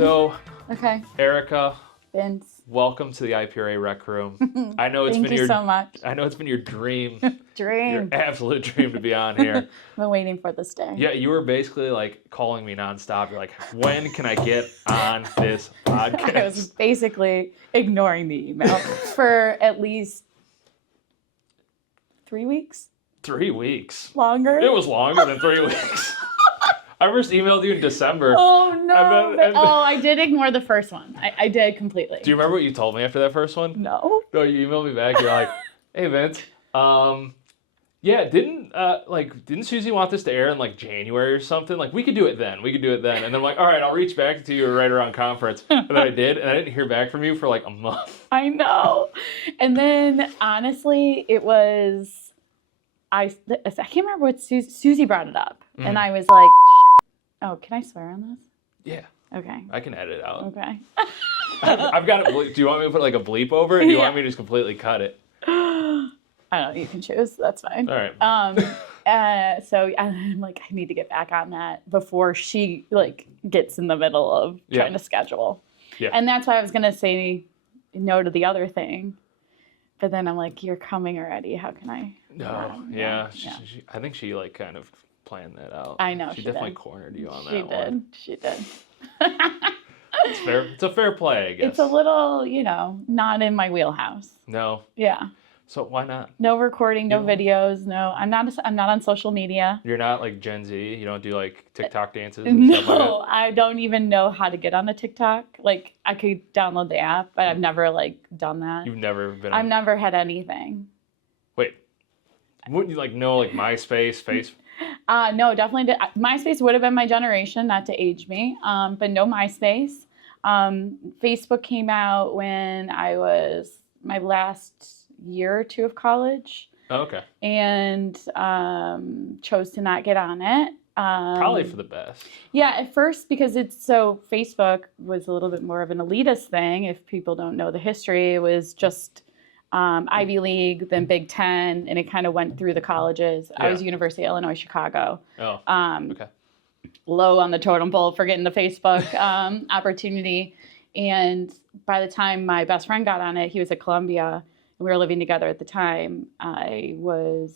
So, Okay. Erika, Vince. welcome to the IPRA Rec Room. I know it's Thank been you your so much. I know it's been your dream, Dream. your absolute dream to be on here. I've been waiting for this day. Yeah, you were basically like calling me nonstop. You're like, when can I get on this podcast? I was basically ignoring the email for at least 3 weeks. 3 weeks. Longer? It was longer than 3 weeks. I first emailed you in December. Oh, no. And then- I did ignore the first one. I did completely. Do you remember what you told me after that first one? No. No, you emailed me back. You're like, hey, Vince. Yeah, didn't Susie want this to air in like January or something? Like, we could do it then. And then I'm like, all right, I'll reach back to you right around conference. And then I did, and I didn't hear back from you for like a month. I know. And then, honestly, it was, I can't remember what Susie brought it up. And I was like, oh, can I swear on this? Yeah. Okay. I can edit it out. Okay. I've got it. Do you want me to put like a bleep over it? Or do you want me to just completely cut it? I don't know. You can choose. That's fine. All right. So I'm like, I need to get back on that before she like gets in the middle of trying to schedule. Yeah. And that's why I was gonna say no to the other thing, but then I'm like, you're coming already. How can I? No. Yeah. I think she like kind of planned that out. I know. She definitely cornered you on that She did. one. She did. It's fair. It's a fair play, I guess. It's a little, not in my wheelhouse. No. Yeah. So why not? No recording, no videos, no. I'm not on social media. You're not like Gen Z. You don't do like TikTok dances and stuff like that? No, I don't even know how to get on a TikTok. Like, I could download the app, but I've never like done that. You've never been I've never had anything. Wait. Wouldn't you like know like MySpace, Facebook? No, definitely did. MySpace would have been my generation, not to age me, but no MySpace. Facebook came out when I was my last year or two of college. Oh, okay. And chose to not get on it. Probably for the best. Yeah, at first because Facebook was a little bit more of an elitist thing. If people don't know the history, it was just Ivy League, then Big Ten, and it kind of went through the colleges. Yeah. I was University of Illinois, Chicago. Oh, okay. Low on the totem pole for getting the Facebook opportunity. And by the time my best friend got on it, he was at Columbia, and we were living together at the time. I was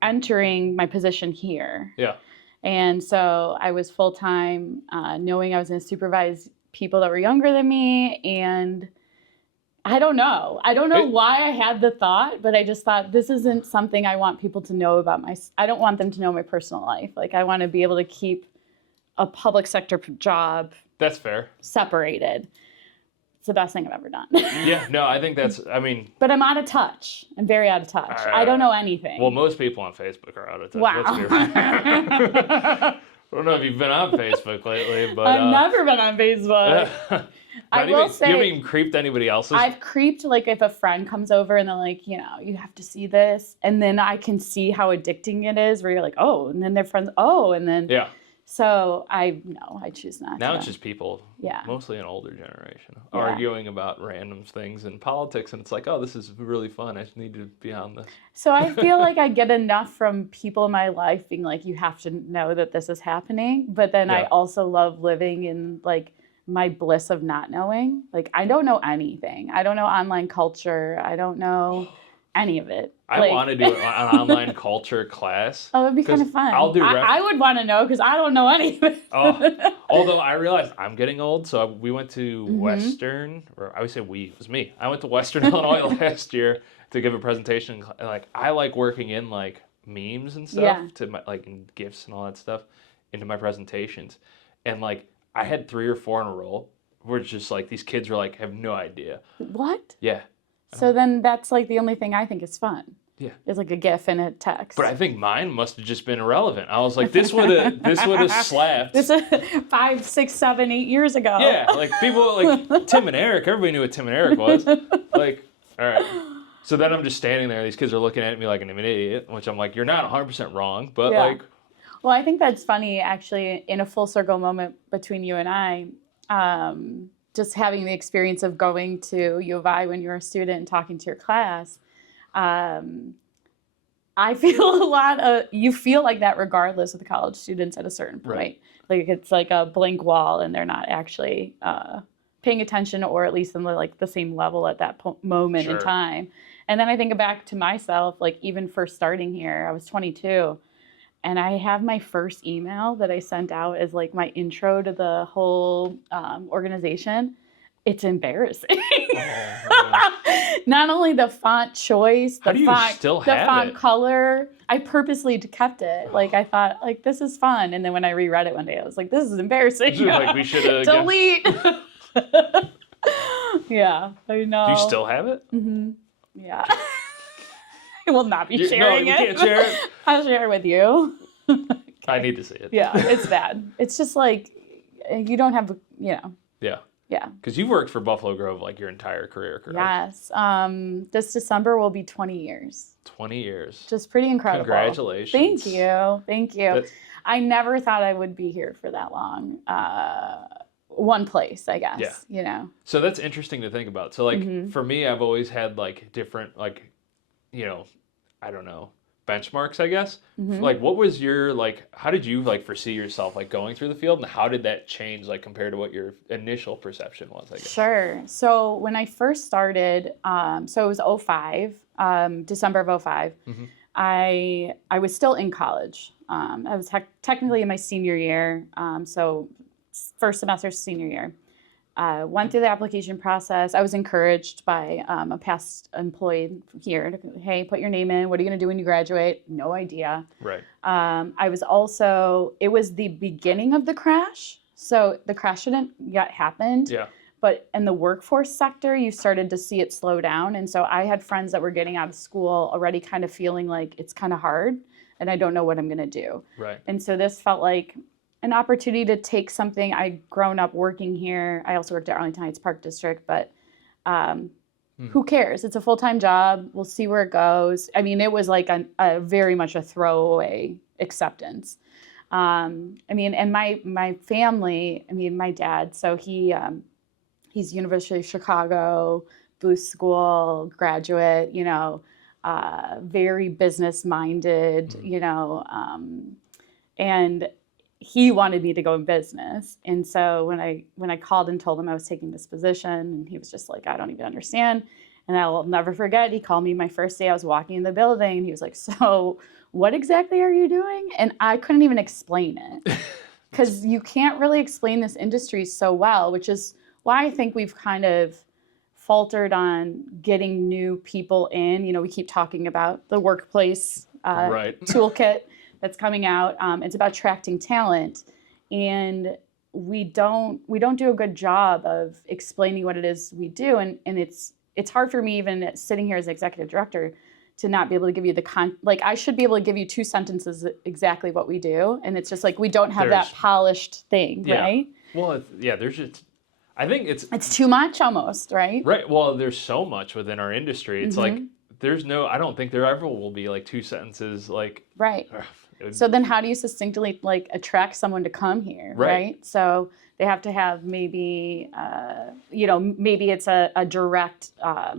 entering my position here. Yeah. And so I was full-time, knowing I was going to supervise people that were younger than me. And I don't know why I had the thought, but I just thought this isn't something I want people to know about I don't want them to know my personal life. Like, I want to be able to keep a public sector job. That's fair. Separated. It's the best thing I've ever done. Yeah, no, I think But I'm out of touch. I'm very out of touch. I don't know anything. Well, most people on Facebook are out of touch. Wow. I don't know if you've been on Facebook lately, but I've never been on Facebook. I will say, you haven't even creeped anybody else's? I've creeped, like, if a friend comes over and they're like, you have to see this. And then I can see how addicting it is, where you're like, oh, and then their friends, oh, and then. Yeah. So I choose not to. Now it's just people, yeah, mostly an older generation, arguing about random things in politics. And it's like, oh, this is really fun. I just need to be on this. So I feel like I get enough from people in my life being like, you have to know that this is happening. But then I also love living in, like, my bliss of not knowing. Like, I don't know anything. I don't know online culture. I don't know any of it. I want to do an online culture class. Oh, that'd be kind of fun. I would want to know because I don't know any of it. Although I realized I'm getting old, so we went to Western, or I would say it was me. I went to Western Illinois last year to give a presentation. Like, I like working in like memes and stuff to my, like, and GIFs and all that stuff into my presentations. And like, I had 3 or 4 in a row where it's just like these kids were like, have no idea. What? Yeah. So then that's like the only thing I think is fun. Yeah. It's like a GIF and a text. But I think mine must have just been irrelevant. I was like, this would have slapped. This is 5, 6, 7, 8 years ago. Yeah, like people like Tim and Eric. Everybody knew what Tim and Eric was. Like, all right. So then I'm just standing there. These kids are looking at me like I'm an idiot, which I'm like, you're not 100% wrong, but like. Well, I think that's funny, actually, in a full circle moment between you and I, just having the experience of going to U of I when you were a student and talking to your class. I feel you feel like that regardless of the college students at a certain point. Right. Like it's like a blank wall and they're not actually paying attention, or at least in the same level at that moment in time. And then I think back to myself, like even first starting here, I was 22, and I have my first email that I sent out as like my intro to the whole organization. It's embarrassing. Not only the font choice, the font color. I purposely kept it. Like I thought, like this is fun, and then when I reread it one day, I was like, this is embarrassing. Like we should delete. Yeah, I know. Do you still have it? Mm-hmm. Yeah. I will not be sharing it. No, you can't share it. I'll share it with you. Okay. I need to see it. Yeah, it's bad. It's just like you don't have, Yeah. Yeah. Because you've worked for Buffalo Grove like your entire career, correct? Yes. This December will be 20 years. 20 years. Just pretty incredible. Congratulations. Thank you. Thank you. I never thought I would be here for that long. One place, I guess. Yeah. So that's interesting to think about. So like for me, I've always had like different like, I don't know, benchmarks, I guess. Like what was your how did you foresee yourself going through the field, and how did that change compared to what your initial perception was, I guess? Sure. So when I first started, so it was 2005, December of 2005, I was still in college. I was technically in my senior year, so first semester senior year. Went through the application process. I was encouraged by a past employee here. Hey, put your name in. What are you going to do when you graduate? No idea. Right. I was also, it was the beginning of the crash. So the crash hadn't yet happened. Yeah. But in the workforce sector, you started to see it slow down. And so I had friends that were getting out of school already kind of feeling like it's kind of hard and I don't know what I'm going to do. Right. And so this felt like an opportunity to take something. I'd grown up working here. I also worked at Arlington Heights Park District, but who cares? It's a full-time job. We'll see where it goes. I mean, it was like a very much a throwaway acceptance. And my family, my dad, so he's University of Chicago, Booth School graduate, very business-minded, and he wanted me to go in business. And so when I called and told him I was taking this position, and he was just like, I don't even understand. And I'll never forget, he called me my first day. I was walking in the building, and he was like, so what exactly are you doing? And I couldn't even explain it because you can't really explain this industry so well, which is why I think we've kind of faltered on getting new people in. We keep talking about the workplace toolkit that's coming out. It's about attracting talent, and we don't do a good job of explaining what it is we do, and it's hard for me, even sitting here as executive director, to not be able to give you I should be able to give you 2 sentences exactly what we do, and it's just we don't have that polished thing, right? Well, there's just, I think it's too much almost, right? Right. Well, there's so much within our industry. It's I don't think there ever will be 2 sentences right. So then how do you succinctly attract someone to come here, right? So they have to have maybe, maybe it's a direct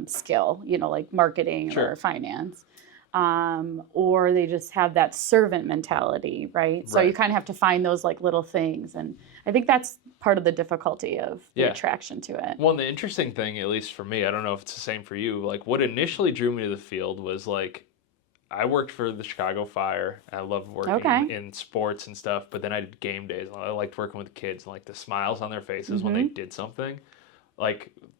skill, like marketing or finance, or they just have that servant mentality, right? So you kind of have to find those little things. And I think that's part of the difficulty of the attraction to it. Well, and the interesting thing, at least for me, I don't know if it's the same for you, what initially drew me to the field was I worked for the Chicago Fire. I loved working in sports and stuff, but then I did game days. I liked working with kids and the smiles on their faces when they did something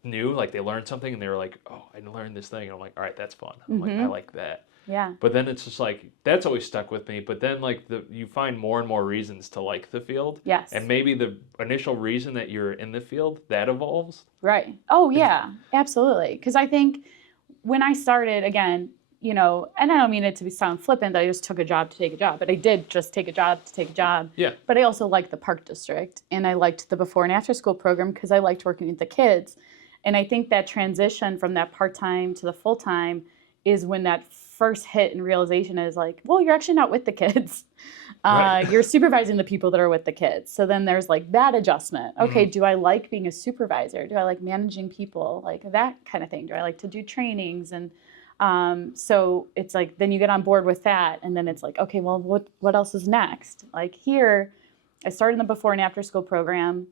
new, they learned something and they were like, oh, I learned this thing. And I'm like, all right, that's fun. I'm I like that. Yeah. But then it's just that's always stuck with me. But then you find more and more reasons to like the field. Yes. And maybe the initial reason that you're in the field, that evolves. Right. Oh, yeah, absolutely. Because I think when I started, again, and I don't mean it to sound flippant, I just took a job to take a job, but I did just take a job to take a job. Yeah. But I also liked the Park District, and I liked the before and after school program because I liked working with the kids. And I think that transition from that part-time to the full-time is when that first hit and realization is well, you're actually not with the kids. You're supervising the people that are with the kids. So then there's that adjustment. Okay, do I like being a supervisor? Do I like managing people? That kind of thing. Do I like to do trainings? And So it's like, then you get on board with that. And then it's like, okay, well, what else is next? Like here, I started in the before and after school program,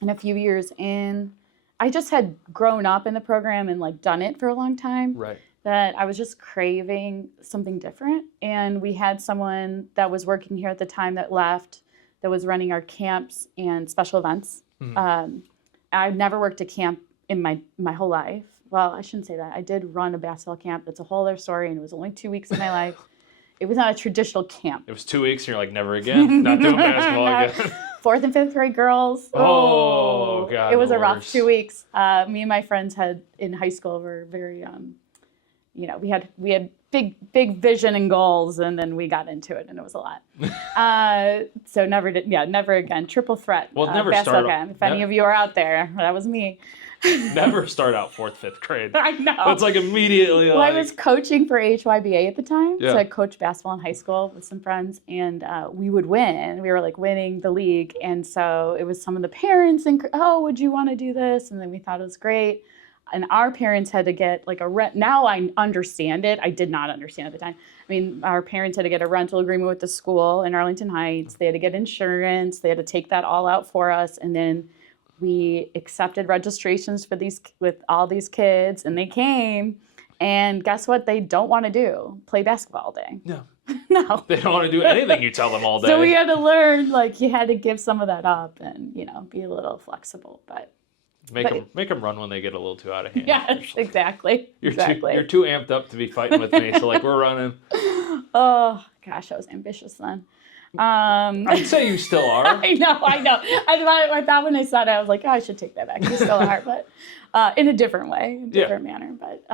and a few years in, I just had grown up in the program and like done it for a long time. Right. That I was just craving something different. And we had someone that was working here at the time that left, that was running our camps and special events. I've never worked a camp in my whole life. Well, I shouldn't say that. I did run a basketball camp. That's a whole other story, and it was only 2 weeks of my life. It was not a traditional camp. It was 2 weeks, and you're like, never again. Not doing basketball again. 4th and 5th grade girls. Oh, God. It was the a rough worst. 2 weeks. Me and my friends in high school were very, we had big vision and goals, and then we got into it, and it was a lot. So never again. Triple threat. Well, never basketball start. camp. If any of you are out there, that was me. Never start out 4th, 5th grade. I know. It's like immediately. Well, I was coaching for HYBA at the time, Yeah. so I coached basketball in high school with some friends, and we would win. We were like winning the league, and so it was some of the parents and would you want to do this? And then we thought it was great. And our parents had to get like a rent. Now I understand it. I did not understand at the time. I mean, our parents had to get a rental agreement with the school in Arlington Heights. They had to get insurance. They had to take that all out for us. And then we accepted registrations with all these kids, and they came. And guess what? They don't want to do? Play basketball all day. No. No. They don't want to do anything you tell them all day. So we had to learn, like, you had to give some of that up and, be a little flexible. But Make them run when they get a little too out of hand. yes, exactly. You're too amped up to be fighting with me, so like we're running. Oh gosh, I was ambitious then. I'd say you still are. I know. I thought when I saw it, I was like, oh, I should take that back. You still are, but in a different way, different manner. But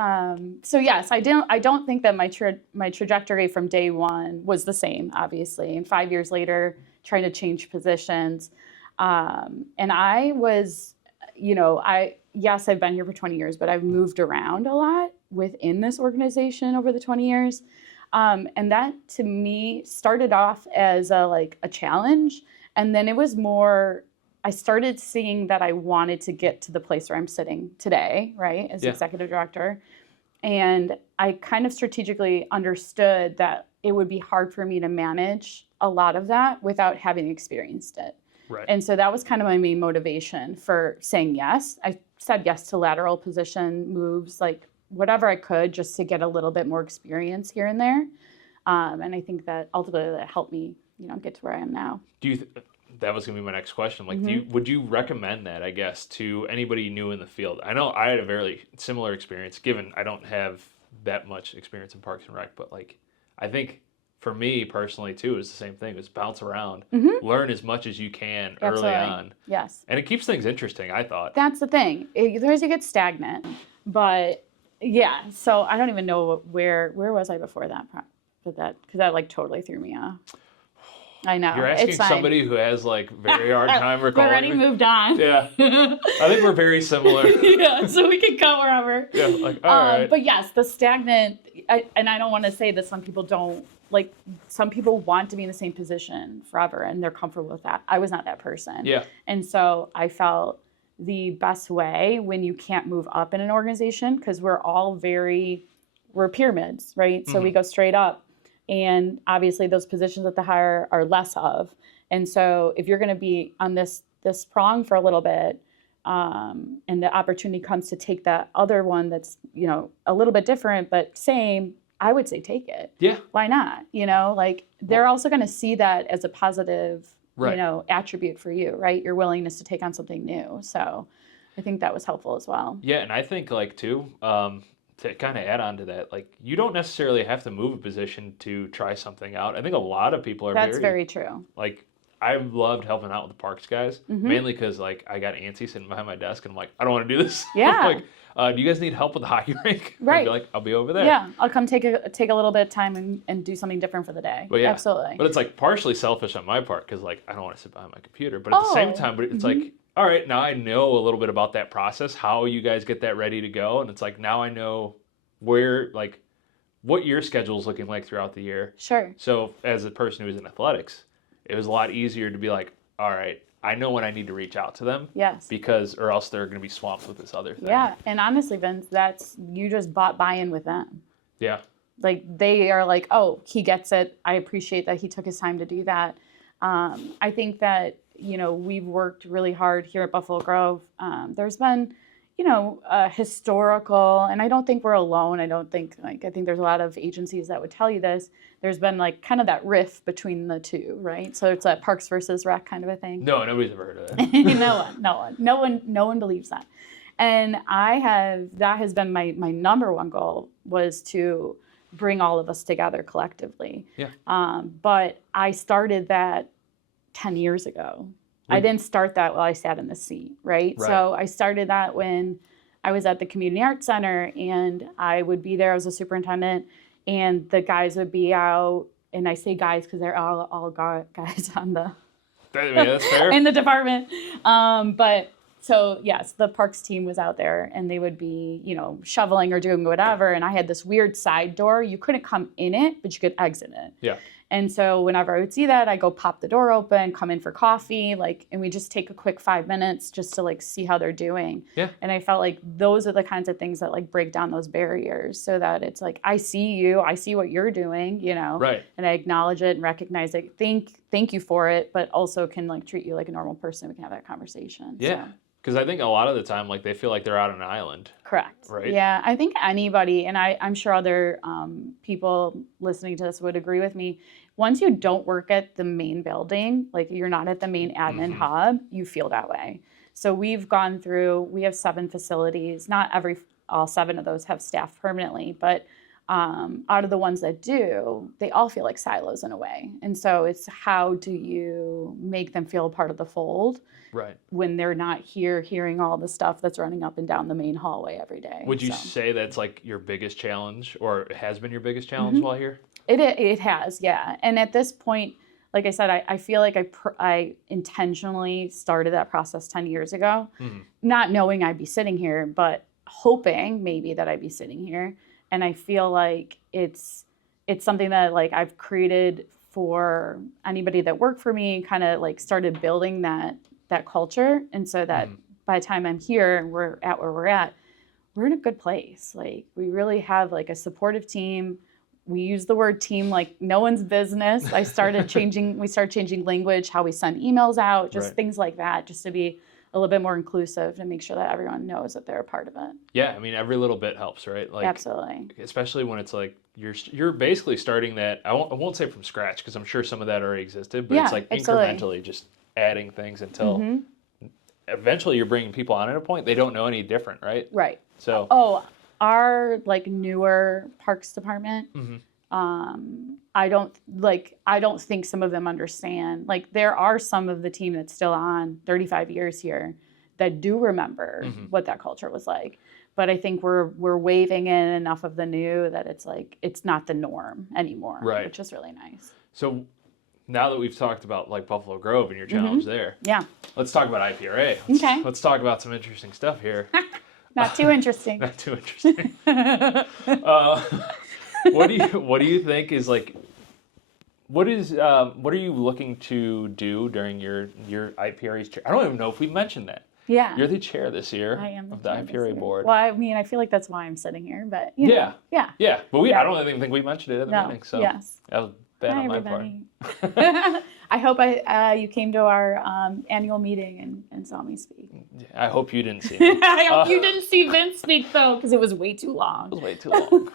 so yes, I don't think that my trajectory from day one was the same. Obviously, and 5 years later, trying to change positions, and I was. I've been here for 20 years, but I've moved around a lot within this organization over the 20 years. And that to me started off as a challenge. And then it was more, I started seeing that I wanted to get to the place where I'm sitting today, right, as executive director. And I kind of strategically understood that it would be hard for me to manage a lot of that without having experienced it. Right. And so that was kind of my main motivation for saying yes. I said yes to lateral position moves, like whatever I could, just to get a little bit more experience here and there. And I think that ultimately that helped me, get to where I am now. That was going to be my next question. Like, would you recommend that, I guess, to anybody new in the field? I know I had a very similar experience, given I don't have that much experience in Parks and Rec, but like, I think for me personally too, it's the same thing. It's bounce around, learn as much as you can early on. Yes. And it keeps things interesting, I thought. That's the thing. Otherwise you get stagnant. But yeah, so I don't even know where was I before that, because that like totally threw me off. I know. You're asking somebody who has like very hard time recalling. We already moved on. Yeah. I think we're very similar. Yeah, so we can go wherever. Yeah, like, all right. But yes, the stagnant, and I don't want to say that some people don't, like some people want to be in the same position forever and they're comfortable with that. I was not that person. Yeah. And so I felt the best way when you can't move up in an organization, because we're pyramids, right? So we go straight up. And obviously those positions at the higher are less of. And so if you're going to be on this prong for a little bit, and the opportunity comes to take that other one that's, a little bit different, but same, I would say take it. Yeah. Why not? They're also going to see that as a positive, attribute for you, right? Your willingness to take on something new. So I think that was helpful as well. Yeah. And I think to kind of add on to that, like you don't necessarily have to move a position to try something out. I think a lot of people are That's very true. Like I've loved helping out with the parks guys, mainly because like I got antsy sitting behind my desk and I'm like, I don't want to do this. Yeah. Do you guys need help with the hockey rink? Right. I'd be like, I'll be over there. Yeah, I'll come take a little bit of time and do something different for the day. But yeah, absolutely. But it's like partially selfish on my part because like I don't want to sit behind my computer. But at the same time, it's like, all right, now I know a little bit about that process, how you guys get that ready to go, and it's like now I know where like what your schedule is looking like throughout the year. Sure. So as a person who is in athletics, it was a lot easier to be like, all right, I know when I need to reach out to them. Yes. Because or else they're going to be swamped with this other thing. Yeah, and honestly, Vince, you just bought buy-in with them. Yeah. Like they are like, oh, he gets it. I appreciate that he took his time to do that. I think that, we've worked really hard here at Buffalo Grove. There's been, historical, and I don't think we're alone. I think there's a lot of agencies that would tell you this. There's been like kind of that rift between the two, right? So it's a Parks versus Rec kind of a thing. No, nobody's ever heard of that. No one believes that. And that has been my number one goal, was to bring all of us together collectively. Yeah. But I started that 10 years ago. I didn't start that while I sat in the seat, right? So I started that when I was at the Community Arts Center, and I would be there as a superintendent, and the guys would be out, and I say guys because they're all guys on the that's fair. in the department. But so yes, the parks team was out there, and they would be, shoveling or doing whatever. And I had this weird side door. You couldn't come in it, but you could exit it. Yeah. And so whenever I would see that, I go pop the door open, come in for coffee, and we just take a quick 5 minutes just to see how they're doing. Yeah. And I felt like those are the kinds of things that break down those barriers, so that it's I see you, I see what you're doing, Right. and I acknowledge it and recognize it. Thank you for it, but also can treat you like a normal person. We can have that conversation. Yeah. So. Because I think a lot of the time, they feel like they're out on an island. Correct. Right. Yeah, I think anybody, and I'm sure other people listening to this would agree with me. Once you don't work at the main building, you're not at the main admin hub, you feel that way. So we have 7 facilities. Not all 7 of those have staff permanently, but out of the ones that do, they all feel like silos in a way. And so it's, how do you make them feel a part of the fold? Right. When they're not here hearing all the stuff that's running up and down the main hallway every day. Would you say that's your biggest challenge, or it has been your biggest challenge while here? It has, yeah. And at this point, like I said, I feel like I intentionally started that process 10 years ago, not knowing I'd be sitting here, but hoping maybe that I'd be sitting here. And I feel like it's something that I've created for anybody that worked for me, kind of started building that culture. And so that by the time I'm here and we're at where we're at, we're in a good place. We really have a supportive team. We use the word team like no one's business. We started changing language, how we send emails out, just things like that, just to be a little bit more inclusive and make sure that everyone knows that they're a part of it. Yeah, I mean, every little bit helps, right? Absolutely. Especially when it's you're basically starting that. I won't say from scratch, because I'm sure some of that already existed, but it's incrementally just adding things until eventually you're bringing people on at a point they don't know any different, right? Right. So our newer parks department, I don't think some of them understand. There are some of the team that's still on 35 years here that do remember what that culture was like. But I think we're waving in enough of the new that it's not the norm anymore, right, which is really nice. So now that we've talked about Buffalo Grove and your challenge there, let's talk about IPRA. Let's talk about some interesting stuff here. Not too interesting. Not too interesting. What do you think is what are you looking to do during your IPRA's chair? I don't even know if we mentioned that. Yeah. You're the chair this year of the IPRA board. Well, I mean, I feel like that's why I'm sitting here, but Yeah. Yeah. But I don't even think we mentioned it at the meeting. So yes. That was bad on my part. I hope you came to our annual meeting and saw me speak. I hope you didn't see me. I hope you didn't see Vince speak, though, because it was way too long. It was way too long.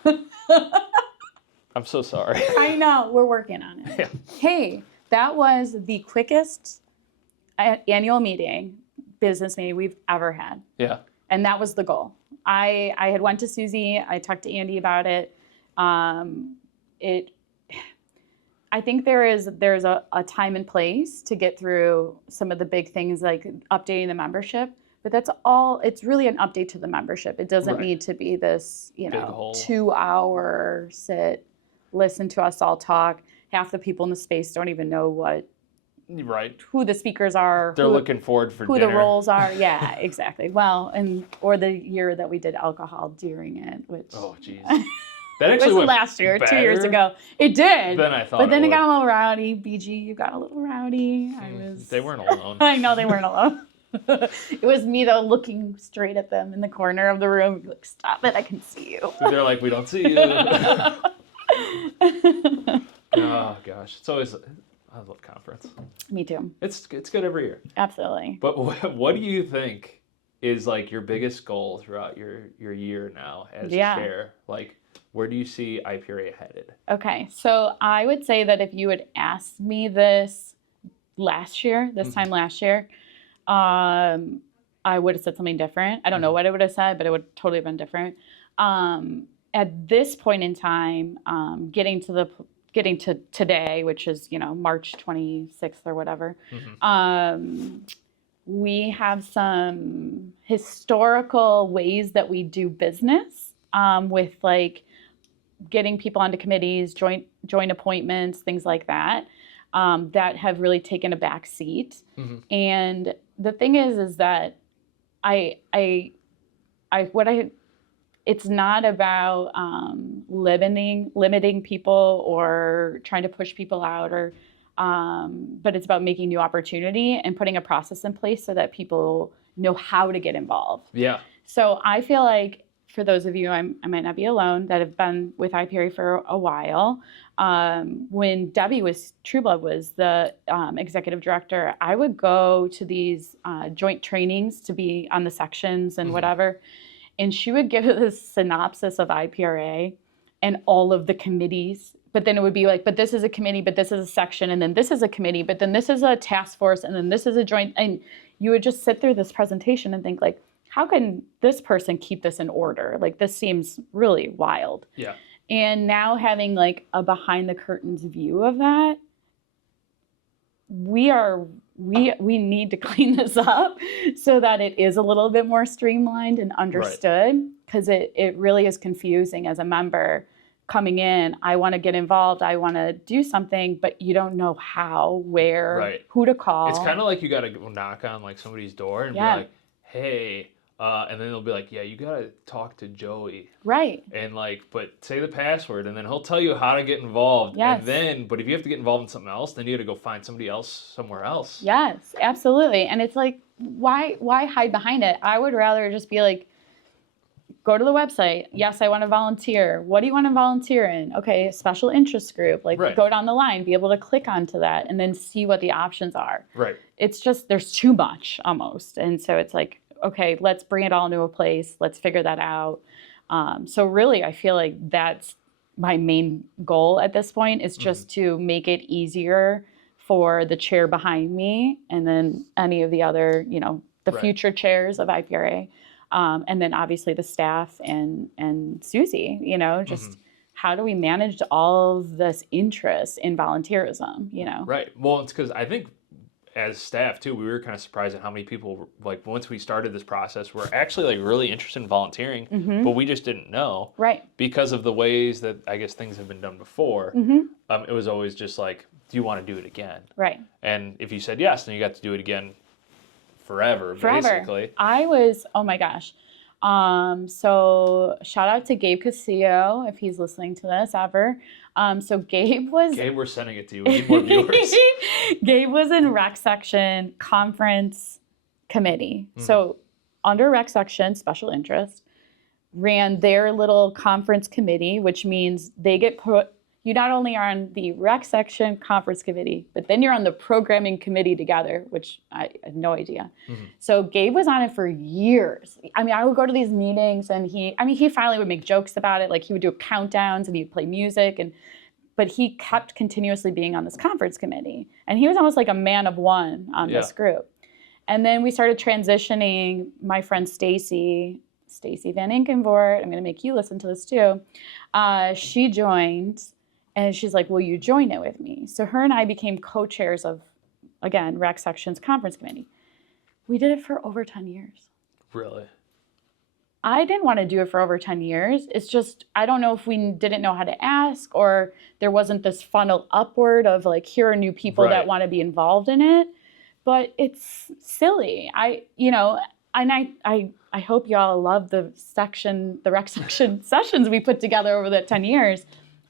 I'm so sorry. I know. We're working on it. Yeah. Hey, that was the quickest annual business meeting we've ever had. Yeah. And that was the goal. I had went to Susie. I talked to Andy about it. I think there's a time and place to get through some of the big things like updating the membership, but that's all. It's really an update to the membership. It doesn't need to be this 2-hour sit, listen to us all talk. Half the people in the space don't even know who the speakers are. They're looking forward for who dinner. The roles are. Yeah, exactly. Well, or the year that we did alcohol during it, which geez. That actually wasn't went last year, better 2 years ago. It did. Than I thought. But then it got a little rowdy. BG, you got a little rowdy. They weren't alone. I know they weren't alone. It was me though, looking straight at them in the corner of the room, like, stop it, I can see you. So they're like, we don't see you. Oh gosh, it's always, I love conference. Me too. It's good every year. Absolutely. But what do you think is like your biggest goal throughout your year now as chair? Like, where do you see IPRA headed? Okay, so I would say that if you had asked me this time last year, I would have said something different. I don't know what I would have said, but it would totally have been different. At this point in time, getting to today, which is, March 26th or whatever, we have some historical ways that we do business, with like getting people onto committees, joint appointments, things like that, that have really taken a back seat. And the thing is that it's not about limiting people or trying to push people out, but it's about making new opportunity and putting a process in place so that people know how to get involved. Yeah. So I feel like for those of you, I might not be alone, that have been with IPRA for a while, when Debbie Trueblood was the executive director, I would go to these joint trainings to be on the sections and whatever. And she would give this synopsis of IPRA and all of the committees. But then it would be like, but this is a committee, but this is a section, and then this is a committee, but then this is a task force, and then this is a joint. And you would just sit through this presentation and think like, how can this person keep this in order? Like, this seems really wild. Yeah. And now having like a behind the curtains view of that, we need to clean this up so that it is a little bit more streamlined and understood, because it really is confusing as a member coming in. I want to get involved, I want to do something, but you don't know how, where, who to call. It's kind of like you got to go knock on like somebody's door and be like, hey, and then they'll be like, yeah, you got to talk to Joey. Right. And like, but say the password, and then he'll tell you how to get involved. Yes. And then, but if you have to get involved in something else, then you got to go find somebody else somewhere else. Yes, absolutely. And it's like, why hide behind it? I would rather just be like, go to the website. Yes, I want to volunteer. What do you want to volunteer in? Okay, special interest group. Like, go down the line, be able to click onto that, and then see what the options are. Right. It's just, there's too much almost. And so it's like, okay, let's bring it all into a place. Let's figure that out. So really, I feel like that's my main goal at this point, is just to make it easier for the chair behind me, and then any of the other, the future chairs of IPRA. And then obviously the staff and Susie, just how do we manage all of this interest in volunteerism, Right. Well, it's because I think as staff too, we were kind of surprised at how many people, like, once we started this process, were actually like really interested in volunteering, but we just didn't know. Right. Because of the ways that I guess things have been done before. It was always just like, do you want to do it again? Right. And if you said yes, then you got to do it again forever. Basically. I was, oh my gosh. So shout out to Gabe Castillo, if he's listening to this ever. So Gabe, we're sending it to you. We need more viewers. Gabe was in rec section conference committee. So under rec section, special interest, ran their little conference committee, which means they get put, you not only are on the rec section conference committee, but then you're on the programming committee together, which I had no idea. So Gabe was on it for years. I mean, I would go to these meetings and he finally would make jokes about it. Like, he would do countdowns and he'd play music, but he kept continuously being on this conference committee. And he was almost like a man of one on this group. And then we started transitioning. My friend Stacy Van Inkenvoort, I'm going to make you listen to this too. She joined. And she's like, will you join it with me? So her and I became co-chairs of, again, rec section's conference committee. We did it for over 10 years. Really? I didn't want to do it for over 10 years. It's just, I don't know if we didn't know how to ask, or there wasn't this funnel upward of like, here are new people that want to be involved in it. But it's silly. I hope y'all love the rec section sessions we put together over that 10 years.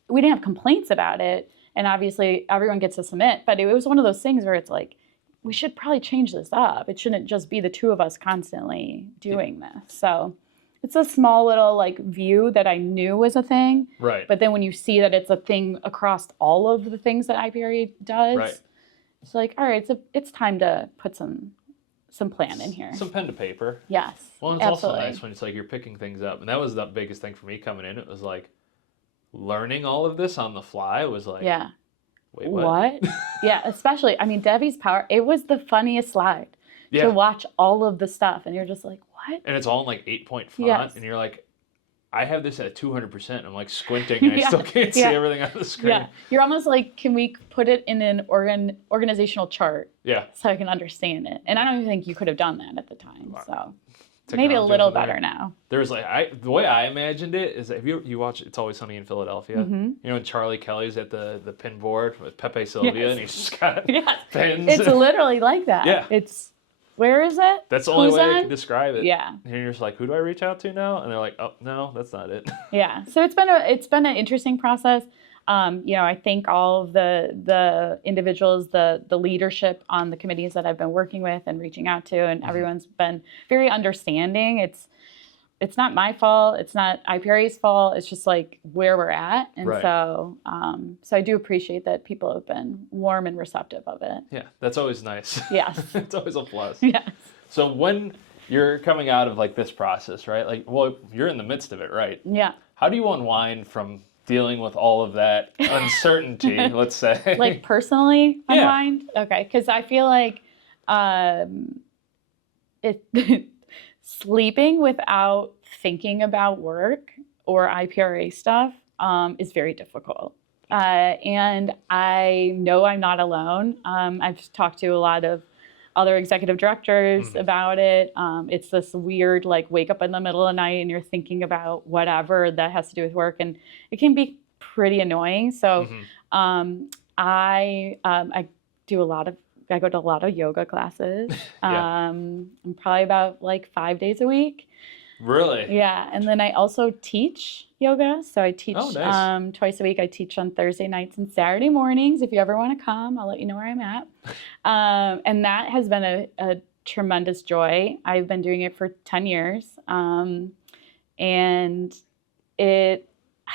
We didn't have complaints about it, and obviously everyone gets to submit, but it was one of those things where it's like, we should probably change this up. It shouldn't just be the two of us constantly doing this. So it's a small little like view that I knew was a thing. Right. But then when you see that it's a thing across all of the things that IPRA does, Right. it's like, all right, it's time to put some plan in here. Some pen to paper. Yes. Well, it's absolutely. also nice when it's like you're picking things up. And that was the biggest thing for me coming in. It was like learning all of this on the fly was like, Yeah. wait, what? Yeah, especially, I mean, Debbie's Power, it was the funniest slide Yeah. to watch all of the stuff. And you're just like, what? And it's all in like 8-point font. Yes. And you're like, I have this at 200%. I'm like squinting and I Yeah. still can't see everything on the screen. Yeah. You're almost like, can we put it in an organizational chart Yeah. so I can understand it? And I don't even think you could have done that at the time. So maybe a Technology little wasn't there. better now. There's like the way I imagined it is if you watch It's Always Sunny in Philadelphia, Mm-hmm. you know when Charlie Kelly's at the pin board with Pepe Sylvia Yes. and he's just got Yeah. pins. It's literally like that. Yeah. It's, where is it? That's the only Who's way I on? can describe it. Yeah. And you're just like, who do I reach out to now? And they're like, oh no, that's not it. Yeah. So it's been an interesting process. I thank all of the individuals, the leadership on the committees that I've been working with and reaching out to, and everyone's been very understanding. It's not my fault. It's not IPRA's fault. It's just like where we're at. And Right. so I do appreciate that people have been warm and receptive of it. Yeah, that's always nice. Yes. It's always a plus. Yes. So when you're coming out of like this process, right? Like, well, you're in the midst of it, right? Yeah. How do you unwind from dealing with all of that uncertainty, let's say? Like personally Yeah. unwind? Okay. Because I feel like sleeping without thinking about work or IPRA stuff is very difficult. And I know I'm not alone. I've talked to a lot of other executive directors about it. It's this weird, like, wake up in the middle of the night and you're thinking about whatever that has to do with work, and it can be pretty annoying. So I go to a lot of yoga classes. Yeah. I'm probably about like 5 days a week. Really? Yeah, and then I also teach yoga. So I teach Oh, nice. twice a week. I teach on Thursday nights and Saturday mornings. If you ever want to come, I'll let you know where I'm at. And that has been a tremendous joy. I've been doing it for 10 years. And I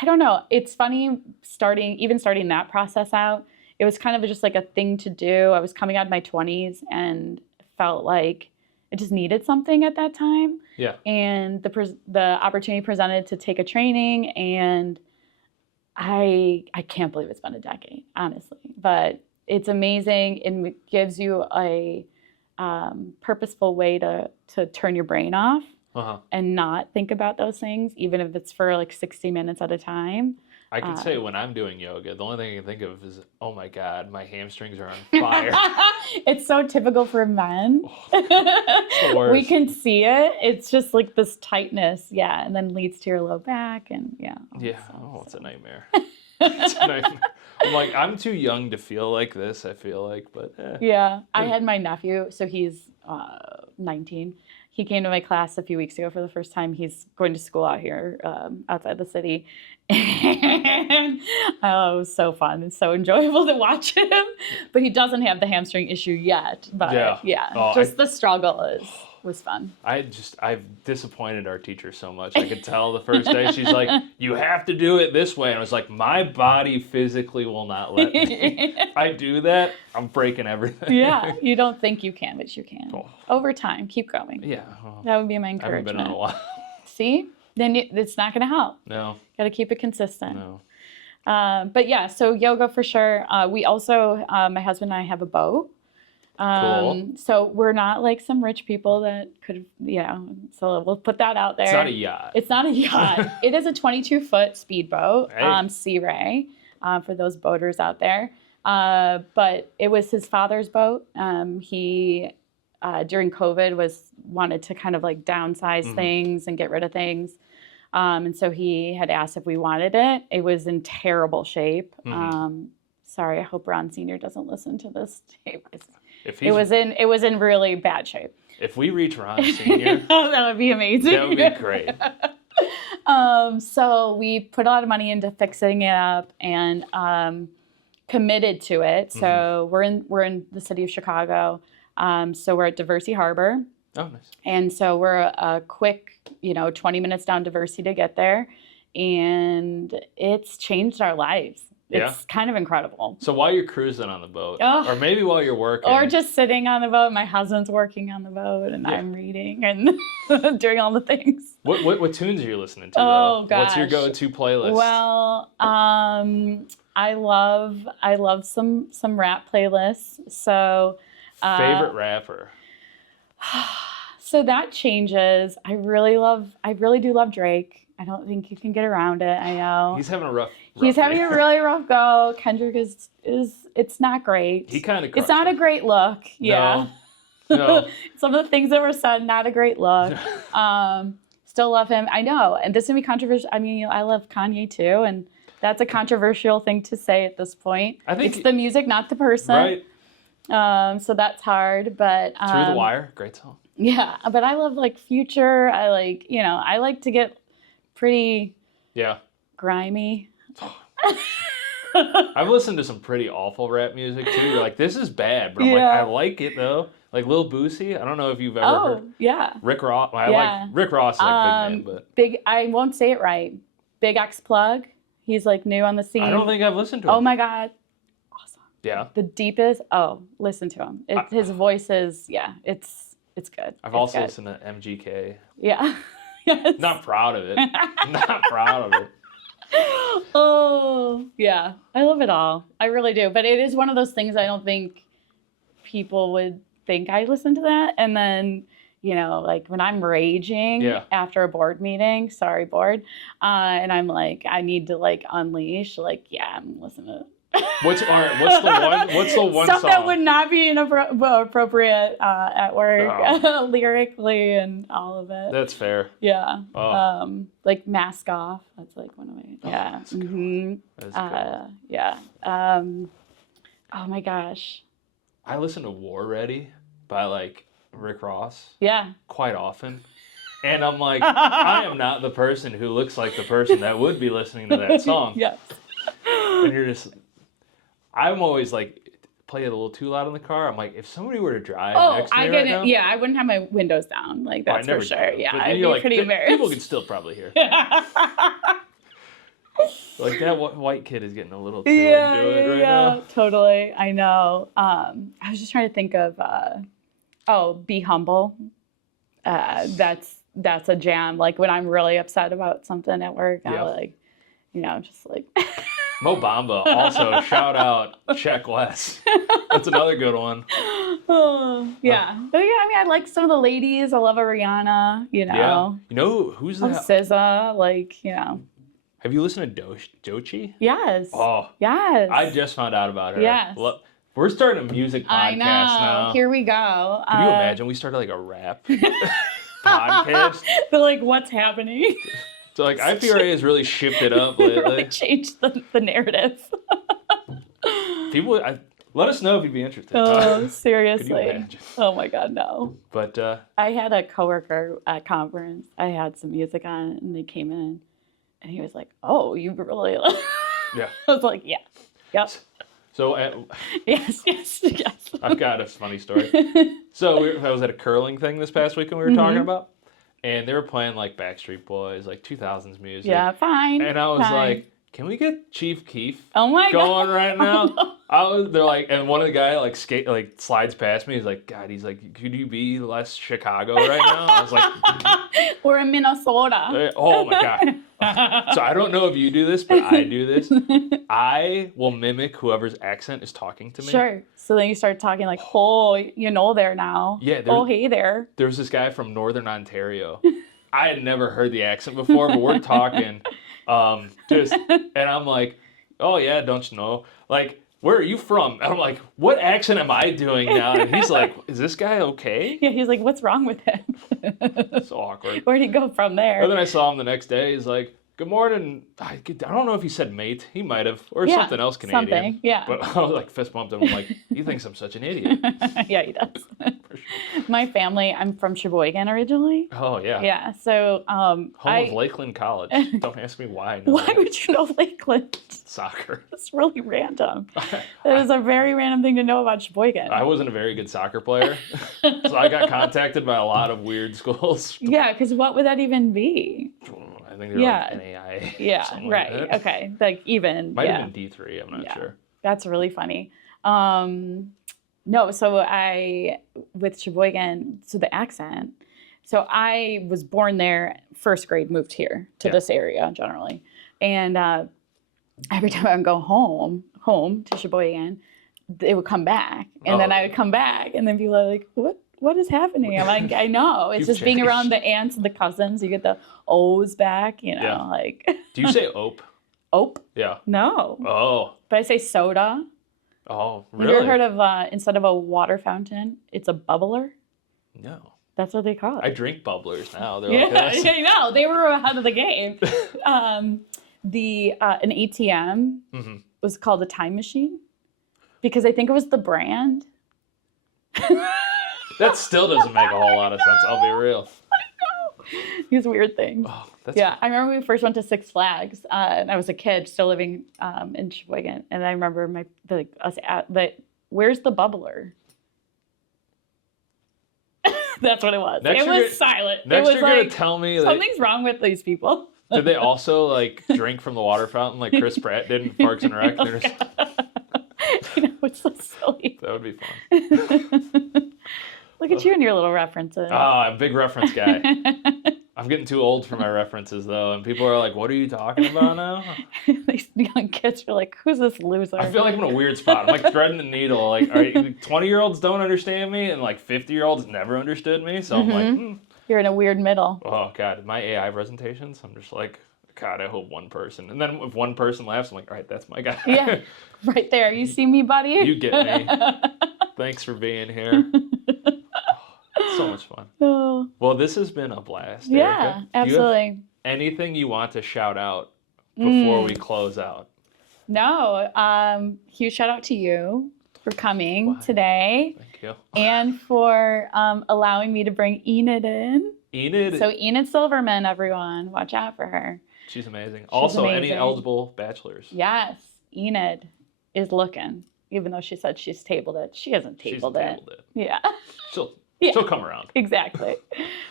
don't know, it's funny starting that process out. It was kind of just like a thing to do. I was coming out of my 20s and felt like I just needed something at that time. Yeah. And the opportunity presented to take a training, and I can't believe it's been a decade, honestly. But it's amazing, and it gives you a purposeful way to turn your brain off and not think about those things, even if it's for like 60 minutes at a time. I can say when I'm doing yoga, the only thing I can think of is, oh my God, my hamstrings are on fire. It's so typical for men. It's the worst. We can see it. It's just like this tightness, yeah, and then leads to your low back, and yeah. It's a nightmare. It's a nightmare. I'm like, I'm too young to feel like this, I feel like, but Yeah, I had my nephew, so he's 19. He came to my class a few weeks ago for the first time. He's going to school out here outside the city. And it was so fun and so enjoyable to watch him. But he doesn't have the hamstring issue yet. But the struggle was fun. I've disappointed our teacher so much. I could tell the first day she's like, you have to do it this way. And I was like, my body physically will not let me. If I do that, I'm breaking everything. Yeah, you don't think you can, but you can. Oh. Over time, keep going. Yeah. Well, that would be my I encouragement. haven't been on a while. See? Then it's not going to help. No. Got to keep it consistent. No. But yeah, so yoga for sure. We also, my husband and I have a boat. Cool. So we're not like some rich people that could, so we'll put that out there. It's not a yacht. It's not a yacht. It is a 22-foot speedboat, Hey. Sea Ray, for those boaters out there. But it was his father's boat. He, during COVID, wanted to kind of like downsize things and get rid of things. And so he had asked if we wanted it. It was in terrible shape. Sorry, I hope Ron Sr. doesn't listen to this tape. It was in really bad shape. If we reach Ron Sr., that would be amazing. that would be great. So we put a lot of money into fixing it up and committed to it. So we're in the city of Chicago. So we're at Diversity Harbor. Oh, nice. And so we're a quick, 20 minutes down Diversity to get there. And it's changed our lives. Yeah. It's kind of incredible. So while you're cruising on the boat, Oh. or maybe while you're working. Or just sitting on the boat. My husband's working on the boat and I'm reading and doing all the things. What tunes are you listening to, Oh, though? gosh. What's your go-to playlist? Well, I love some rap playlists. So Favorite rapper? So that changes. I really do love Drake. I don't think you can get around it. I know. He's having a rough He's having year. a really rough go. Kendrick is it's not great. He kind of It's not a great look. Yeah. No. Some of the things that were said, not a great look. Still love him. I know. And this is gonna be controversial. I mean, I love Kanye too, and that's a controversial thing to say at this point. I think it's the music, not the person. Right. So that's hard. But Through the Wire, great song. Yeah, but I love like Future. I like to get pretty grimy. I've listened to some pretty awful rap music too. You're like, this is bad, but I'm like, I like it though. Like Lil Boosie. I don't know if you've ever heard. Yeah. Rick Ross. I like Rick Ross is like big man, but I won't say it right. Big X Plug. He's like new on the scene. I don't think I've listened to him. Oh my God. Awesome. Yeah. The deepest. Oh, listen to him. His voice is, it's good. I've also listened to MGK. Yeah. Yes. Not proud of it. Not proud of it. Oh, yeah. I love it all. I really do. But it is one of those things I don't think people would think I listen to that. And then, like when I'm raging after a board meeting, sorry, board, and I'm like, I need to like unleash, like, I'm listening to What's the one stuff song that would not be appropriate at work lyrically and all of it. That's fair. Yeah. Oh. Like Mask Off. That's like one of my That's good. yeah. Oh my gosh. I listen to War Ready by like Rick Ross. Yeah. Quite often. And I'm like, I am not the person who looks like the person that would be listening to that song. Yes. And you're just, I'm always like, play it a little too loud in the car. I'm like, if somebody were to drive next to me I get right it. now, Yeah, I wouldn't have my windows down. Like, that's for sure. Yeah, I'd be like, pretty embarrassed. People could still probably hear. Like, that white kid is getting a little too into it right now. Totally. I know. I was just trying to think of, Be Humble. That's a jam. Like, when I'm really upset about something at work, I'll like, just like... Mo Bamba, also, shout out, check Wes. That's another good one. Oh, yeah. But yeah, I mean, I like some of the ladies. I love a Rihanna, Yeah. You know who's that? SZA, like, Have you listened to Doechii? Yes. Oh. Yes. I just found out about her. Yes. We're starting a music podcast I know. now. Here we go. Can you imagine? We started like a rap podcast. They're like, what's happening? So like IPRA has really shifted up lately. Really changed the narrative. People, let us know if you'd be interested. Oh, seriously. Could you imagine? Oh my God, no. But I had a coworker at conference. I had some music on, and they came in, and he was like, "Oh, you really?" Yeah. I was like, "Yeah, yep." So yes. I've got a funny story. So I was at a curling thing this past week, and we were talking about. And they were playing like Backstreet Boys, like 2000s music. Yeah, fine. And I was like, can we get Chief Keef going right now? They're like, and one of the guys like slides past me. He's like, God, he's like, could you be less Chicago right now? I was like, we're in Minnesota. Oh my God. So I don't know if you do this, but I do this. I will mimic whoever's accent is talking to me. Sure. So then you start talking like, there now. Yeah. Hey there. There was this guy from Northern Ontario. I had never heard the accent before, but we're talking. And I'm like, oh yeah, don't you know? Like, where are you from? And I'm like, what accent am I doing now? And he's like, is this guy okay? Yeah, he's like, what's wrong with him? It's awkward. Where'd he go from there? And then I saw him the next day. He's like, good morning. I don't know if he said mate. He might have. Or something else Canadian. Something, yeah. But I was like fist bumped him. I'm like, he thinks I'm such an idiot. Yeah, he does. My family, I'm from Sheboygan originally. Oh, yeah. Yeah, so Home of Lakeland College. Don't ask me why I know why that. would you know Lakeland? Soccer. That's really random. That is a very random thing to know about Sheboygan. I wasn't a very good soccer player, so I got contacted by a lot of weird schools. Yeah, because what would that even be? I think they're like NAIA. Yeah, right. Like that. Okay, like even. Might have been D3, I'm not sure. That's really funny. No, so with Sheboygan, so the accent. So I was born there, first grade, moved here to this area generally. And every time I would go home to Sheboygan, it would come back. And then I would come back and then be like, what is happening? I'm like, I know. It's just being around the aunts and the cousins. You get the O's back, like. Do you say ope? Ope? Yeah. No. Oh. But I say soda. Oh, really? Have you ever heard of, instead of a water fountain, it's a bubbler? No. That's what they call it. I drink bubblers now. They're Yeah, like I know. They were ahead of the game. An ATM was called a time machine because I think it was the brand. That still doesn't make a whole lot of sense. I'll be real. These weird things. Oh, I remember when we first went to Six Flags, and I was a kid still living in Sheboygan, and I remember where's the bubbler? That's what it was. It was silent. Next, it was you're gonna tell me something's wrong with these people. Did they also like drink from the water fountain like Chris Pratt did in Parks and Rec? It's so silly. That would be fun. Look at you and your little references. Oh, I'm a big reference guy. I'm getting too old for my references, though, and people are like, what are you talking about now? These young kids are like, who's this loser? I feel like I'm in a weird spot. I'm like threading the needle. Like, all right, 20-year-olds don't understand me, and like 50-year-olds never understood me, so I'm like, You're in a weird middle. Oh, God. My AI presentations, I'm just like, God, I hope one person. And then if one person laughs, I'm like, all right, that's my guy. Yeah, right there. You see me, buddy? You get me. Thanks for being here. So much fun. Oh. Well, this has been a blast, Yeah, Erika. absolutely. Do you have anything you want to shout out before we close out? No. Huge shout out to you for coming today. Thank you. And for allowing me to bring Enid in. Enid. So Enid Silverman, everyone. Watch out for her. She's amazing. Also, any eligible bachelors. Yes. Enid is looking. Even though she said she's tabled it. She hasn't tabled it. Yeah. She'll come around. Exactly.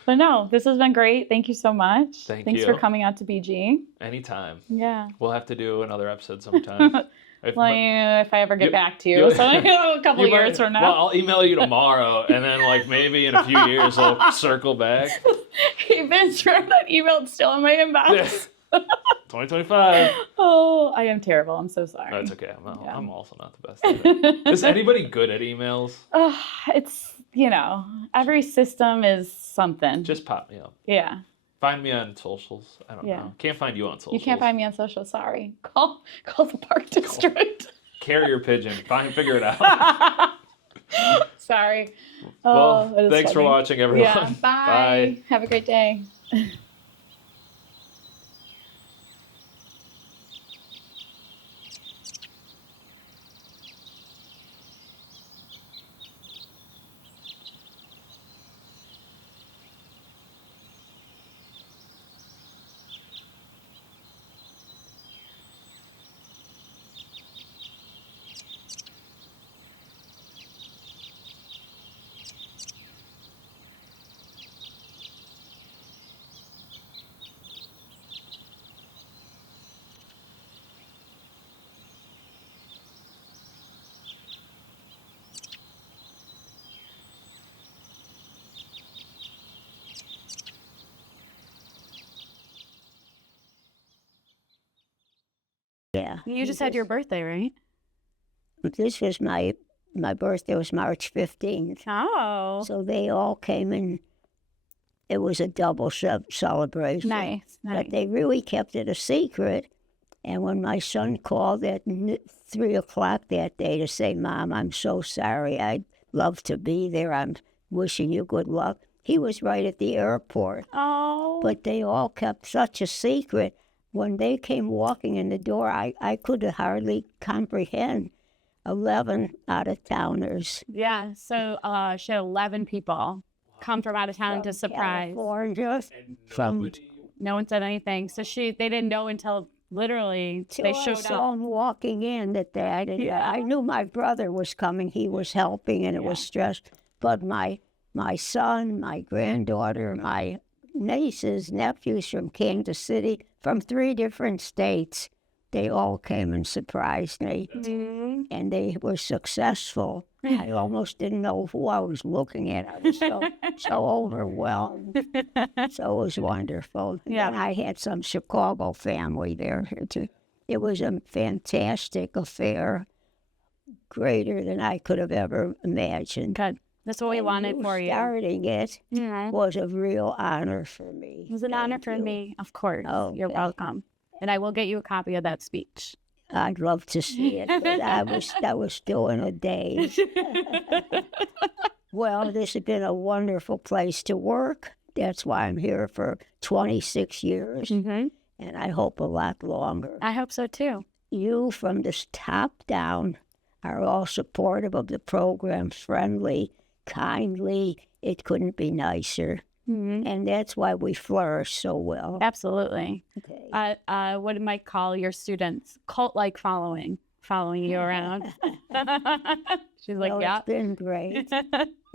But no, this has been great. Thank you so much. Thanks for coming out to BG. Anytime. Yeah. We'll have to do another episode sometime. If I ever get back to you. So a couple of years from now. Well, I'll email you tomorrow, and then like maybe in a few years we'll circle back. Hey, Vince, that email's still in my inbox. 2025. Oh, I am terrible. I'm so sorry. That's okay. I'm also not the best at it. Is anybody good at emails? It's, every system is something. Just pop me up. Yeah. Find me on socials. I don't know. Can't find you on socials. You can't find me on social. Sorry. Call the Park District. Carrier pigeon. Figure it out. Sorry. Well, thanks for watching, everyone. Yeah. Bye. Have a great day. Yeah. You just had your birthday, right? This was my birthday was March 15th. Oh. So they all came and it was a double celebration. Nice. But they really kept it a secret. And when my son called at 3 o'clock that day to say, Mom, I'm so sorry. I'd love to be there. I'm wishing you good luck. He was right at the airport. Oh. But they all kept such a secret. When they came walking in the door, I could hardly comprehend. 11 out-of-towners. Yeah. So she had 11 people come from out of town to surprise. California, from No one said anything. So they didn't know until literally they I showed saw up. him walking in that day. I knew my brother was coming. He was helping, and it was stressed. But my son, my granddaughter, my nieces, nephews from Kansas City, from 3 different states, they all came and surprised me. Mhm. And they were successful. I almost didn't know who I was looking at. I was so overwhelmed. So it was wonderful. Yeah. And I had some Chicago family there too. It was a fantastic affair, greater than I could have ever imagined. Good. That's what we wanted for you. Starting it Yeah. was a real honor for me. It was an honor Thank for you. me, of course. Oh, You're okay. welcome. And I will get you a copy of that speech. I'd love to see it, but I was still in a daze. Well, this has been a wonderful place to work. That's why I'm here for 26 years, Mm-hmm. and I hope a lot longer. I hope so too. You, from the top down, are all supportive of the program, friendly, kindly. It couldn't be nicer. Mm-hmm. And that's why we flourish so well. Absolutely. Okay. What do I call your students? Cult-like following you around. She's like, Well, yeah. It's been great.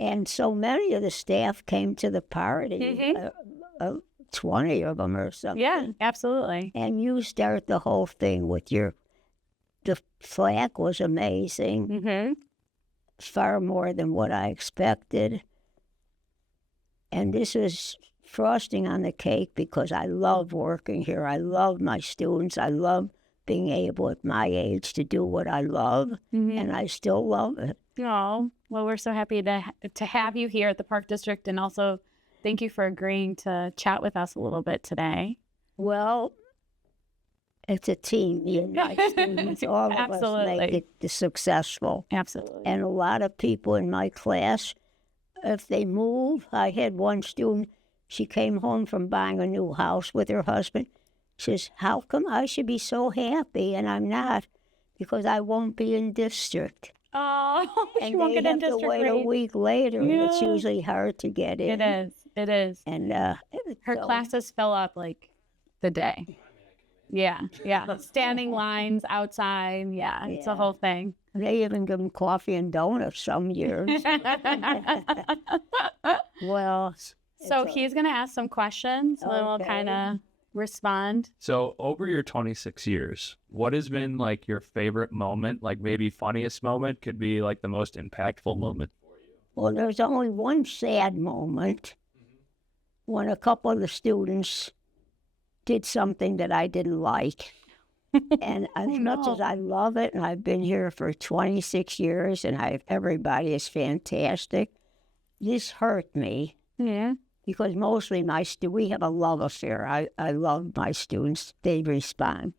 And so many of the staff came to the party, Mhm. 20 of them or something. Yeah, absolutely. And you start the whole thing with the flag was amazing, Mm-hmm. far more than what I expected. And this is frosting on the cake because I love working here. I love my students. I love being able at my age to do what I love, Mm-hmm. and I still love it. Oh, well, we're so happy to have you here at the Park District, and also thank you for agreeing to chat with us a little bit today. Well, it's a team. You and my students, all of us Absolutely. make it successful. Absolutely. And a lot of people in my class, if they move, I had one student, she came home from buying a new house with her husband. She says, how come I should be so happy and I'm not? Because I won't be in district. Oh, And you won't they get in have to district wait a rate. week later. And it's Yeah. usually hard to get in. It is. It is. And Her so- classes fill up like the day. Yeah, yeah. Standing lines outside. Yeah, it's a Yeah. whole thing. They even give them coffee and donuts some years. Well, So it's a- he's going to ask some questions, and then we'll Okay. kind of respond. So over your 26 years, what has been like your favorite moment? Like maybe funniest moment could be like the most impactful moment. well, there's only one sad moment when a couple of the students did something that I didn't like. And as much as I love it, and I've been here for 26 years, and everybody is fantastic, this hurt me Yeah. because mostly we have a love affair. I love my students; they respond,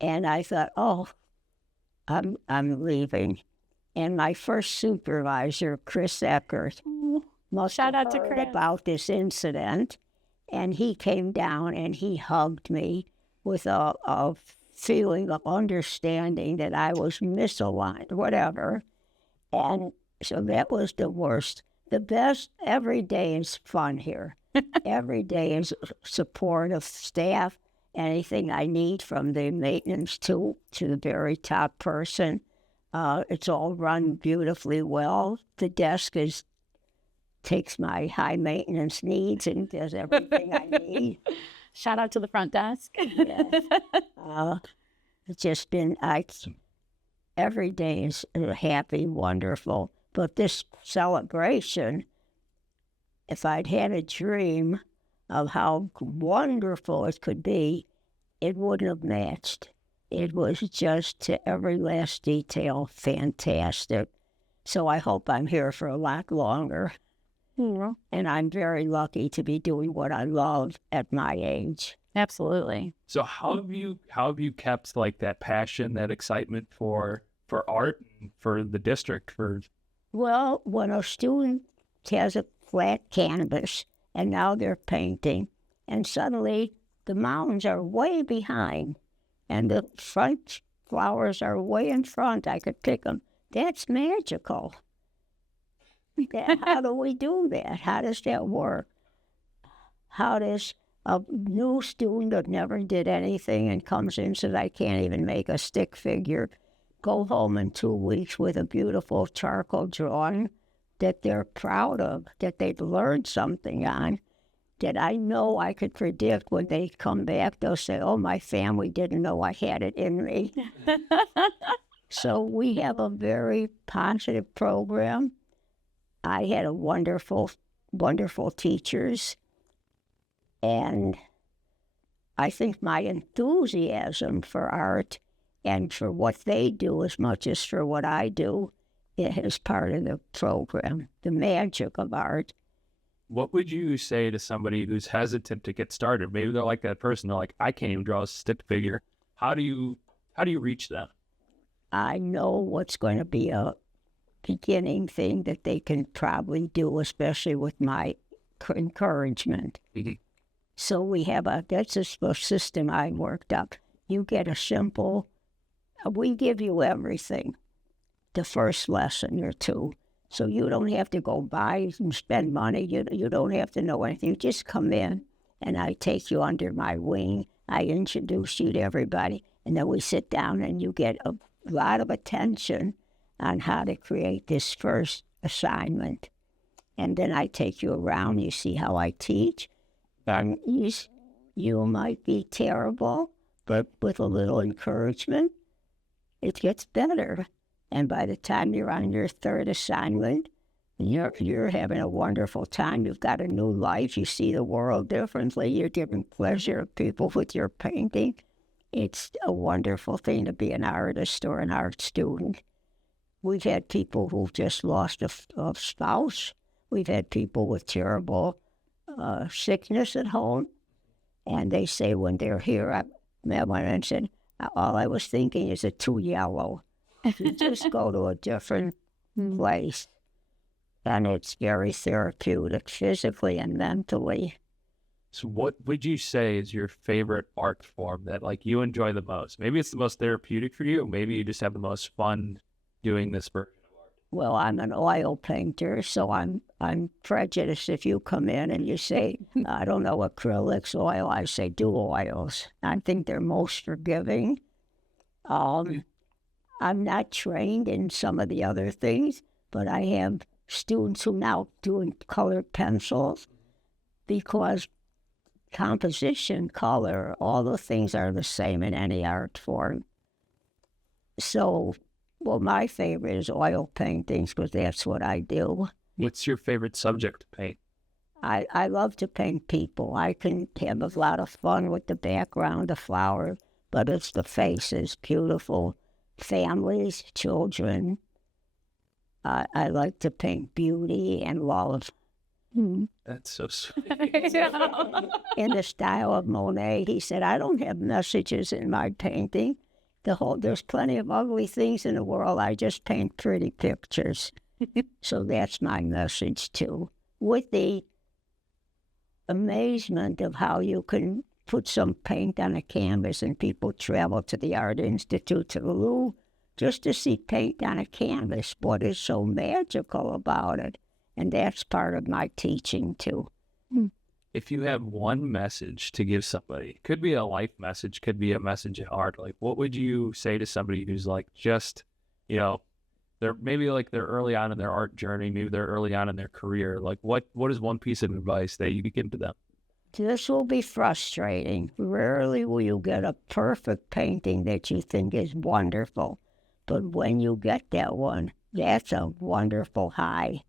and I thought, oh, I'm leaving, and my first supervisor, Chris Eckert, must Shout have out to heard Chris. about this incident, and he came down and he hugged me with a feeling of understanding that I was misaligned, whatever. And so that was the worst. The best, every day is fun here. Every day is support of staff, anything I need from the maintenance to the very top person. It's all run beautifully well. The desk takes my high maintenance needs and does everything I need. Shout out to the front desk. It's just been, every day is happy, wonderful. But this celebration, if I'd had a dream of how wonderful it could be, it wouldn't have matched. It was just to every last detail fantastic. So I hope I'm here for a lot longer. And I'm very lucky to be doing what I love at my age. Absolutely. So how have you kept like that passion, that excitement for art and for the district for Well, when a student has a flat canvas and now they're painting, and suddenly the mountains are way behind, and the front flowers are way in front. I could pick them. That's magical. How do we do that? How does that work? How does a new student that never did anything and comes in and says, I can't even make a stick figure, go home in 2 weeks with a beautiful charcoal drawing that they're proud of, that they've learned something on, that I know I could predict when they come back, they'll say, oh, my family didn't know I had it in me. So we have a very positive program. I had a wonderful, wonderful teachers. And I think my enthusiasm for art and for what they do as much as for what I do, it is part of the program, the magic of art. What would you say to somebody who's hesitant to get started? Maybe they're like that person, they're like, I can't even draw a stick figure. How do you reach them? I know what's going to be a beginning thing that they can probably do, especially with my encouragement. Mm-hmm. So we have that's a system I worked up. You get a simple, we give you everything, the first lesson or two. So you don't have to go buy and spend money. You don't have to know anything. You just come in and I take you under my wing. I introduce you to everybody. And then we sit down and you get a lot of attention on how to create this first assignment. And then I take you around. You see how I teach. And you might be terrible, but with a little encouragement, it gets better. And by the time you're on your third assignment, you're having a wonderful time. You've got a new life. You see the world differently. You're giving pleasure to people with your painting. It's a wonderful thing to be an artist or an art student. We've had people who've just lost a spouse. We've had people with terrible sickness at home. And they say when they're here, I met one and said, all I was thinking is it's too yellow. You just go to a different place. And it's very therapeutic, physically and mentally. So what would you say is your favorite art form that like you enjoy the most? Maybe it's the most therapeutic for you. Maybe you just have the most fun doing this version of art. Well, I'm an oil painter, so I'm prejudiced. If you come in and you say, I don't know, acrylics, oil, I say do oils. I think they're most forgiving. I'm not trained in some of the other things, but I have students who now doing colored pencils because composition, color, all the things are the same in any art form. So, well, my favorite is oil paintings because that's what I do. What's your favorite subject to paint? I love to paint people. I can have a lot of fun with the background, the flower, but it's the faces, beautiful families, children. I like to paint beauty and love. That's so sweet. In the style of Monet, he said, I don't have messages in my painting. There's plenty of ugly things in the world. I just paint pretty pictures. So that's my message too. With the amazement of how you can put some paint on a canvas and people travel to the Art Institute, to the Louvre, just to see paint on a canvas. What is so magical about it? And that's part of my teaching too. If you have one message to give somebody, could be a life message, could be a message in art, like what would you say to somebody who's like just, they're maybe like they're early on in their art journey, maybe they're early on in their career. Like what is one piece of advice that you could give to them? This will be frustrating. Rarely will you get a perfect painting that you think is wonderful. But when you get that one, that's a wonderful high.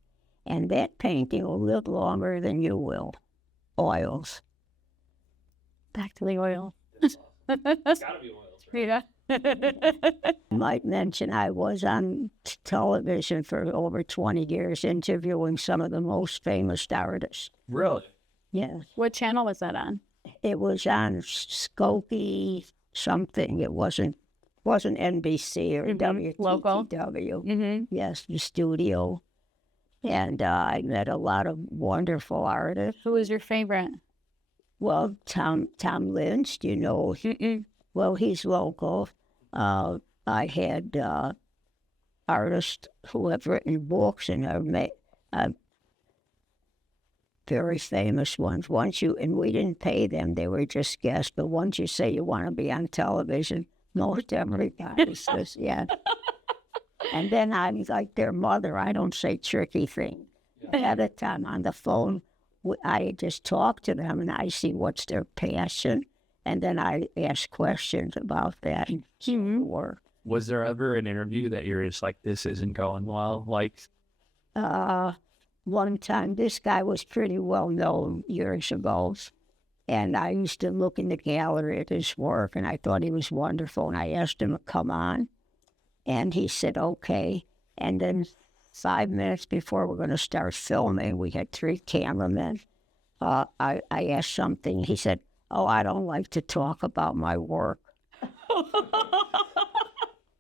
And that painting will live longer than you will. Oils. Back to the oil. It's gotta be oils, right? Yeah. I might mention I was on television for over 20 years interviewing some of the most famous artists. Really? Yes. What channel was that on? It was on Skokie something. It wasn't NBC or WTTW. Local. Yes, the studio. And I met a lot of wonderful artists. Who was your favorite? Well, Tom Lynch, well, he's local. I had artists who have written books and are very famous ones. And we didn't pay them; they were just guests. But once you say you want to be on television, most everybody says yeah. And then I'm like their mother. I don't say tricky things. At a time on the phone, I just talk to them and I see what's their passion, and then I ask questions about that work. Was there ever an interview that you're just like, this isn't going well? Like, One time, this guy was pretty well known years ago, and I used to look in the gallery at his work, and I thought he was wonderful, and I asked him to come on, and he said, okay. And then 5 minutes before we're going to start filming, we had 3 cameramen. I asked something. He said, oh, I don't like to talk about my work.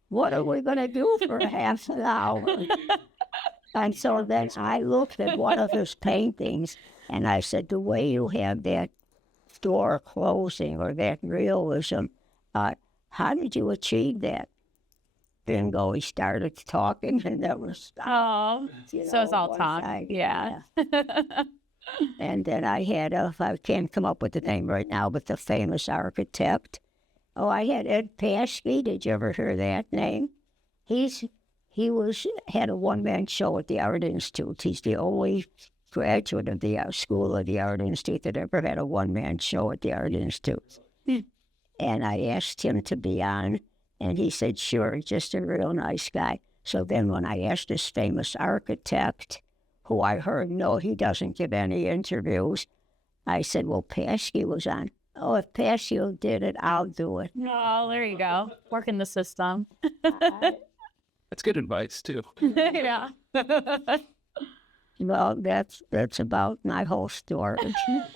What are we going to do for half an hour? And so then I looked at one of his paintings, and I said, the way you have that door closing or that realism, how did you achieve that? Bingo, he started talking, and that was... Oh, so it's all talk. Yeah. And then I had I can't come up with the name right now, but the famous architect. Oh, I had Ed Paskey. Did you ever hear that name? He had a one-man show at the Art Institute. He's the only graduate of the School of the Art Institute that ever had a one-man show at the Art Institute. And I asked him to be on, and he said, sure, just a real nice guy. So then when I asked this famous architect, who I heard, no, he doesn't give any interviews, I said, well, Paskey was on. Oh, if Paskey did it, I'll do it. Oh, there you go. Working the system. that's good advice too. Yeah. Well, that's about my whole story.